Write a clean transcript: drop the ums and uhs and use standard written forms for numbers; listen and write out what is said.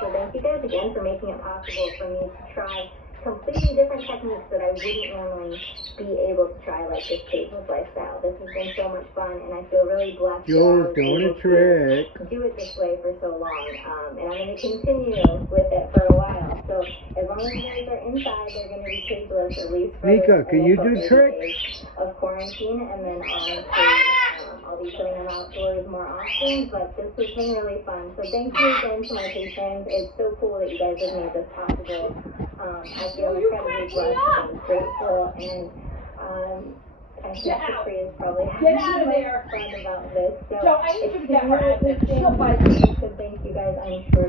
So thank you guys again for making it possible for me to try completely different techniques that I wouldn't normally be able to try, like this cageless lifestyle. This has been so much fun, and I feel really blessed that I was able to do it this way for so long. And I'm going to continue with it for a while. So as long as you guys are inside, they're going to be cageless, at least for Mika, this can you do 30 tricks? days of quarantine, and then honestly, I'll be putting them outdoors more often, but this has been really fun. So thank you again to my patrons. It's so cool that you guys have made this possible. I feel incredibly blessed and grateful, and I think Capri is probably having the most fun about this. So I need you to get her it's out there. She'll bite so thank you guys, I'm sure.